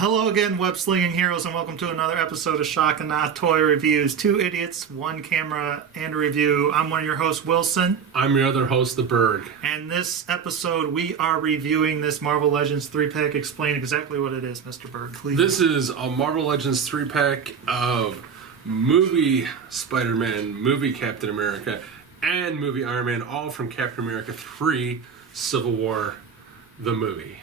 Hello again, web-slinging heroes, and welcome to another episode of Shock and Awe Toy Reviews. Two idiots, one camera, and a review. I'm one of your hosts, Wilson. I'm your other host, the Berg. And this episode, we are reviewing this Marvel Legends 3-pack. Explain exactly what it is, Mr. Berg, please. This is a Marvel Legends 3-pack of movie Spider-Man, movie Captain America, and movie Iron Man, all from Captain America 3 Civil War, the movie.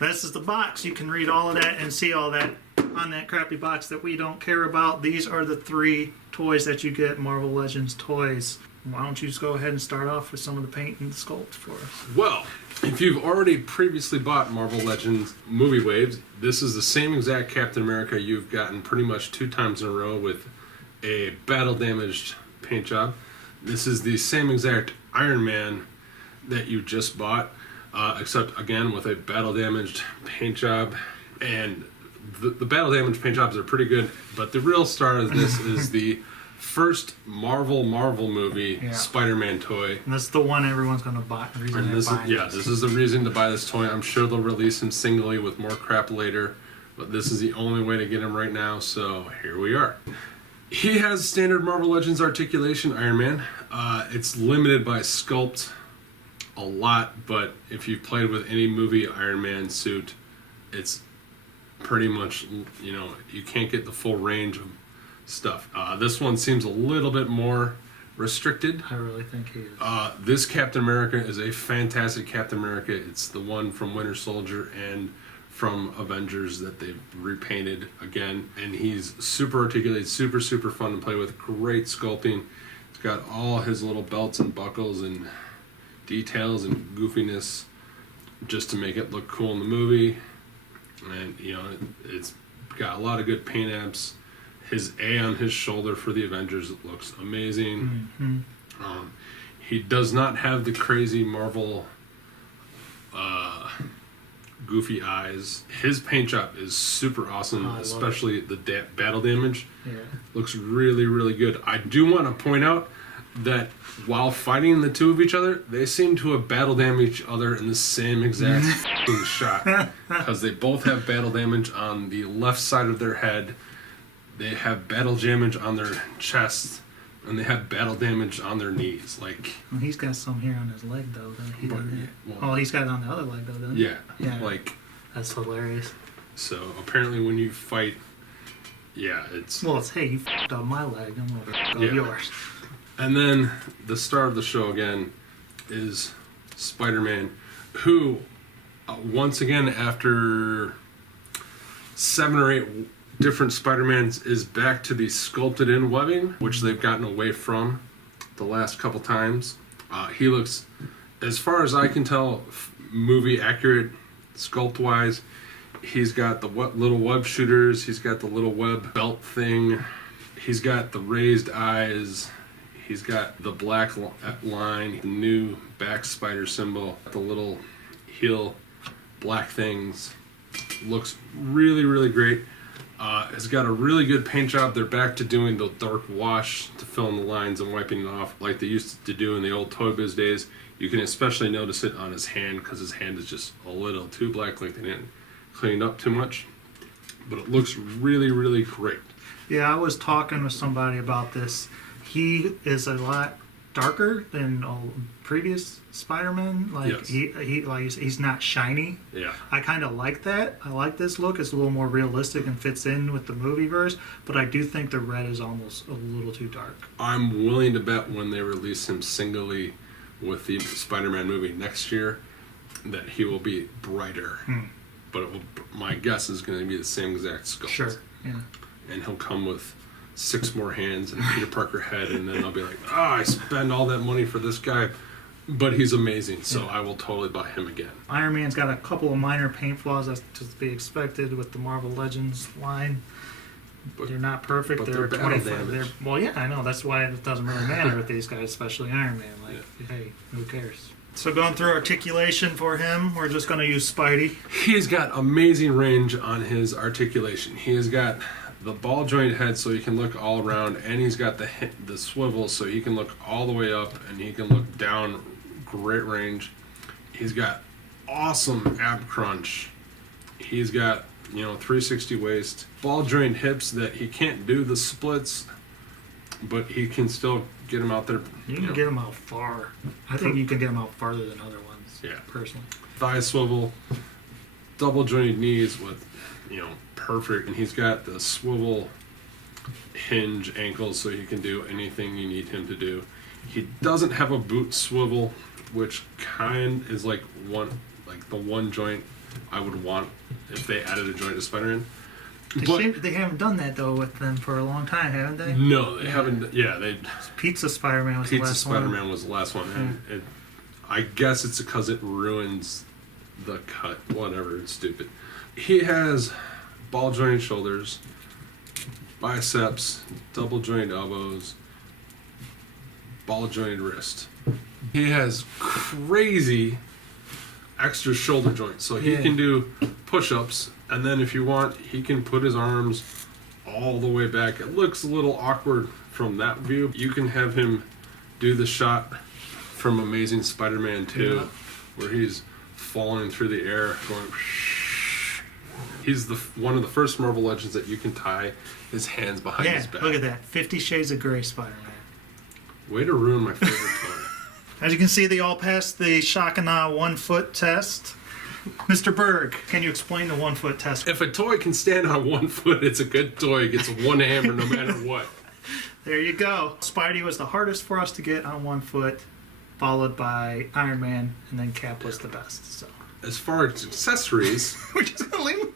This is the box. You can read all of that and see all that on that crappy box that we don't care about. These are the three toys that you get, Marvel Legends toys. Why don't you just go ahead and start off with some of the paint and sculpt for us? Well, if you've already previously bought Marvel Legends movie waves, this is the same exact Captain America you've gotten pretty much 2 times in a row with a battle-damaged paint job. This is the same exact Iron Man that you just bought. Except again with a battle damaged paint job, and the battle damaged paint jobs are pretty good, but the real star of this is the first Marvel movie Spider-Man toy. And that's the one everyone's going to buy. This is the reason to buy this toy. I'm sure they'll release him singly with more crap later, but this is the only way to get him right now, so here we are. He has standard Marvel Legends articulation Iron Man. It's limited by sculpt a lot, but if you've played with any movie Iron Man suit, it's pretty much, you can't get the full range of stuff. This one seems a little bit more restricted. I really think he is. This Captain America is a fantastic Captain America. It's the one from Winter Soldier and from Avengers that they've repainted again, and he's super articulated, super fun to play with, great sculpting. He's got all his little belts and buckles and details and goofiness just to make it look cool in the movie, and it's got a lot of good paint apps. His A on his shoulder for the Avengers looks amazing. He does not have the crazy Marvel goofy eyes. His paint job is super awesome, especially the battle damage. Looks really good. I do want to point out that while fighting the two of each other, they seem to have battle damaged each other in the same exact shot, because they both have battle damage on the left side of their head, they have battle damage on their chest, and they have battle damage on their knees. Well, he's got some here on his leg though. He's got it on the other leg though, doesn't he? Yeah. That's hilarious. So apparently when you fight, it's... Well, it's, hey, you f***ed up my leg, I'm gonna f*** up yours. And then the star of the show again is Spider-Man, who, once again, after 7 or 8 different Spider-Mans, is back to the sculpted-in webbing, which they've gotten away from the last couple times. He looks, as far as I can tell, movie accurate sculpt-wise. He's got the little web shooters. He's got the little web belt thing. He's got the raised eyes. He's got the black line, the new back spider symbol, the little heel black things. Looks really great. It's got a really good paint job. They're back to doing the dark wash to fill in the lines and wiping it off like they used to do in the old Toy Biz days. You can especially notice it on his hand because his hand is just a little too black, like they didn't clean up too much. But it looks really great. Yeah, I was talking with somebody about this. He is a lot darker than previous Spider-Man. He's not shiny. Yeah. I kind of like that. I like this look. It's a little more realistic and fits in with the movie verse. But I do think the red is almost a little too dark. I'm willing to bet when they release him singly with the Spider-Man movie next year that he will be brighter. But my guess is going to be the same exact sculpt. Sure. Yeah. And he'll come with 6 more hands and a Peter Parker head, and then I'll be like, I spend all that money for this guy, but he's amazing, so I will totally buy him again. Iron Man's got a couple of minor paint flaws that's to be expected with the Marvel Legends line. But they're not perfect. They're battle damage. Well, yeah, I know. That's why it doesn't really matter with these guys, especially Iron Man. Hey, who cares? So going through articulation for him, we're just going to use Spidey. He's got amazing range on his articulation. He has got the ball joint head so he can look all around, and he's got the swivel so he can look all the way up and he can look down. Great range. He's got awesome ab crunch. He's got 360 waist, ball joint hips that he can't do the splits, but he can still get him out there. You can get him out far. I think you can get him out farther than other ones. Yeah. Personally. Thigh swivel, double jointed knees with, perfect. And he's got the swivel hinge ankles so he can do anything you need him to do. He doesn't have a boot swivel, which kind is like the one joint I would want if they added a joint to Spider-Man. They haven't done that though with them for a long time, haven't they? No, they haven't. Yeah, Pizza Spider-Man was the last one. Pizza Spider-Man was the last one, and I guess it's because it ruins the cut. Whatever, it's stupid. He has ball jointed shoulders, biceps, double jointed elbows, ball jointed wrist. He has crazy extra shoulder joints, so he can do push-ups, and then if you want, he can put his arms all the way back. It looks a little awkward from that view. You can have him do the shot from Amazing Spider-Man 2, where he's falling through the air, going. He's one of the first Marvel Legends that you can tie his hands behind his back. Look at that, 50 Shades of Grey Spider-Man. Way to ruin my favorite toy. As you can see, they all passed the shock and awe 1 foot test. Mr. Berg, can you explain the 1 foot test? If a toy can stand on 1 foot, it's a good toy. It gets one hammer no matter what. There you go. Spidey was the hardest for us to get on 1 foot, followed by Iron Man, and then Cap was the best. So, as far as accessories, we're just gonna leave.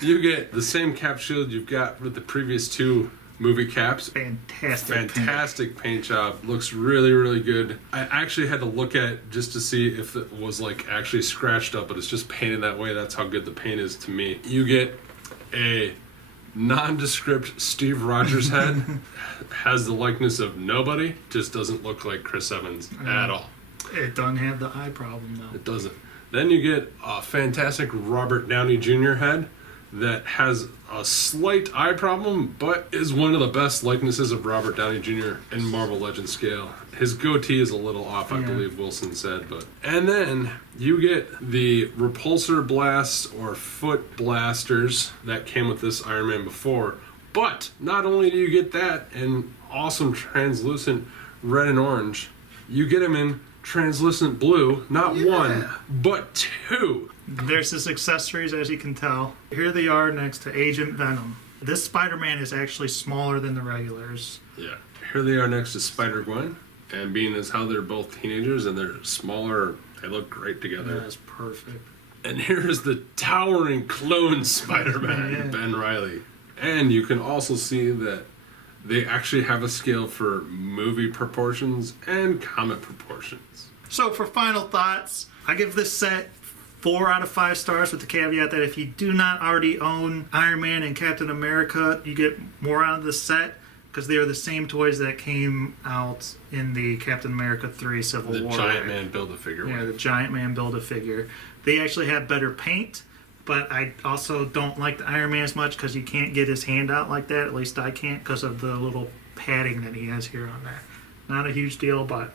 You get the same cap shield you've got with the previous 2 movie caps. Fantastic paint job. Looks really, really good. I actually had to look at it just to see if it was actually scratched up, but it's just painted that way. That's how good the paint is to me. You get a nondescript Steve Rogers head. Has the likeness of nobody. Just doesn't look like Chris Evans at all. It doesn't have the eye problem though. It doesn't. Then you get a fantastic Robert Downey Jr. head that has a slight eye problem, but is one of the best likenesses of Robert Downey Jr. in Marvel Legends scale. His goatee is a little off, I believe Wilson said, and then you get the repulsor blasts or foot blasters that came with this Iron Man before. But not only do you get that in awesome translucent red and orange, you get him in translucent blue, not 1, but 2. There's his accessories, as you can tell. Here they are next to Agent Venom. This Spider-Man is actually smaller than the regulars. Yeah. Here they are next to Spider-Gwen. And being as how they're both teenagers and they're smaller, they look great together. That's perfect. And here's the towering clone Spider-Man, Ben Reilly. And you can also see that they actually have a scale for movie proportions and comic proportions. So for final thoughts, I give this set 4 out of 5 stars, with the caveat that if you do not already own Iron Man and Captain America, you get more out of the set because they are the same toys that came out in the Captain America 3 Civil War. The Giant Man Build-A-Figure one. Yeah, the Giant Man Build-A-Figure. They actually have better paint, but I also don't like the Iron Man as much because you can't get his hand out like that. At least I can't because of the little padding that he has here on there. Not a huge deal, but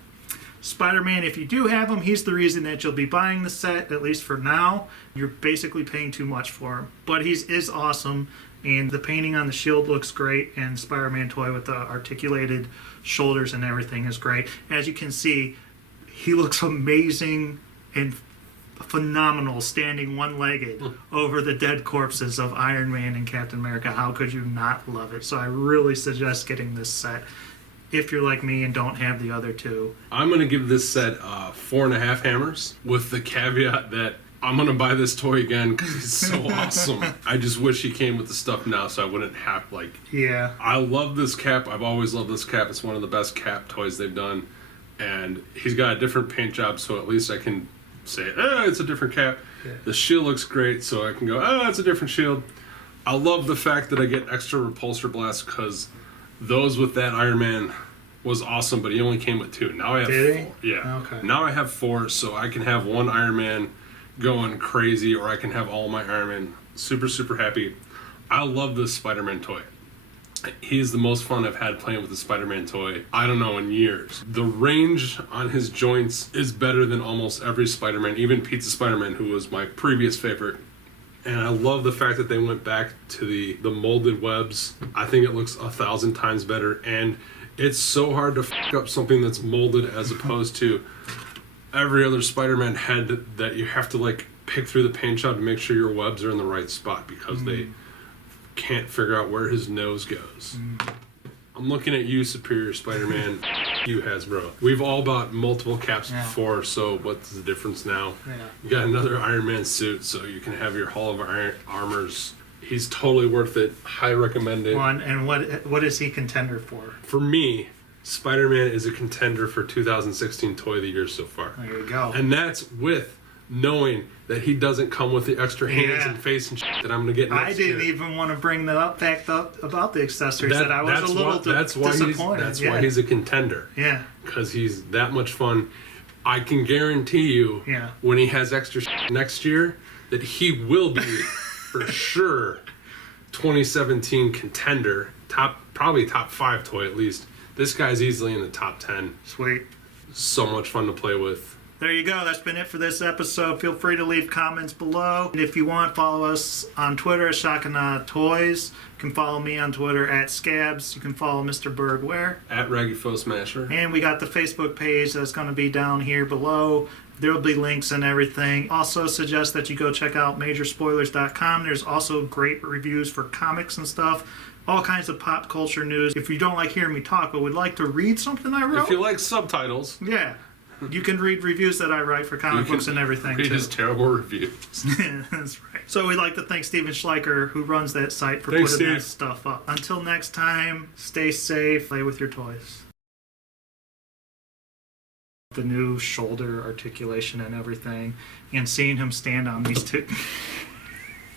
Spider-Man, if you do have him, he's the reason that you'll be buying the set, at least for now. You're basically paying too much for him. But he is awesome, and the painting on the shield looks great, and Spider-Man toy with the articulated shoulders and everything is great. As you can see, he looks amazing and phenomenal standing one-legged over the dead corpses of Iron Man and Captain America. How could you not love it? So I really suggest getting this set if you're like me and don't have the other 2. I'm going to give this set 4.5 hammers, with the caveat that I'm going to buy this toy again because he's so awesome. I just wish he came with the stuff now so I wouldn't have, Yeah. I love this cap. I've always loved this cap. It's one of the best cap toys they've done. And he's got a different paint job, so at least I can say, it's a different cap. Yeah. The shield looks great, so I can go, it's a different shield. I love the fact that I get extra repulsor blasts because those with that Iron Man was awesome, but he only came with 2. Now I have 4. Yeah. Okay. Now I have 4, so I can have one Iron Man going crazy, or I can have all my Iron Man super, super happy. I love this Spider-Man toy. He's the most fun I've had playing with the Spider-Man toy, I don't know, in years. The range on his joints is better than almost every Spider-Man, even Pizza Spider-Man, who was my previous favorite. And I love the fact that they went back to the molded webs. I think it looks 1,000 times better, and it's so hard to fuck up something that's molded as opposed to every other Spider-Man head that you have to like pick through the paint job to make sure your webs are in the right spot because they can't figure out where his nose goes. I'm looking at you, Superior Spider-Man. You, Hasbro. We've all bought multiple caps before, so what's the difference now? Yeah. You got another Iron Man suit, so you can have your Hall of Iron Armors. He's totally worth it. Highly recommend it. And what is he contender for? For me, Spider-Man is a contender for 2016 Toy of the Year so far. There you go. And that's with knowing that he doesn't come with the extra hands and face and shit that I'm going to get next year. I didn't even want to bring the fact up about the accessories that I was a little disappointed. That's why he's a contender. Yeah. Because he's that much fun. I can guarantee you when he has extra shit next year that he will be for sure 2017 contender. Probably top 5 toy at least. This guy's easily in the top 10. Sweet. So much fun to play with. There you go. That's been it for this episode. Feel free to leave comments below. And if you want, follow us on Twitter at Shakana Toys. You can follow me on Twitter at Scabs. You can follow Mr. Berg where? At Raggy Foe Smasher. And we got the Facebook page that's going to be down here below. There will be links and everything. Also suggest that you go check out majorspoilers.com. There's also great reviews for comics and stuff. All kinds of pop culture news. If you don't like hearing me talk but would like to read something I wrote. If you like subtitles. Yeah. You can read reviews that I write for comic books and everything, read too. his terrible reviews. That's right. So we'd like to thank Steven Schleicher, who runs that site, for Thanks, putting Steve. that stuff up. Until next time, stay safe, play with your toys. The new shoulder articulation and everything, and seeing him stand on these two...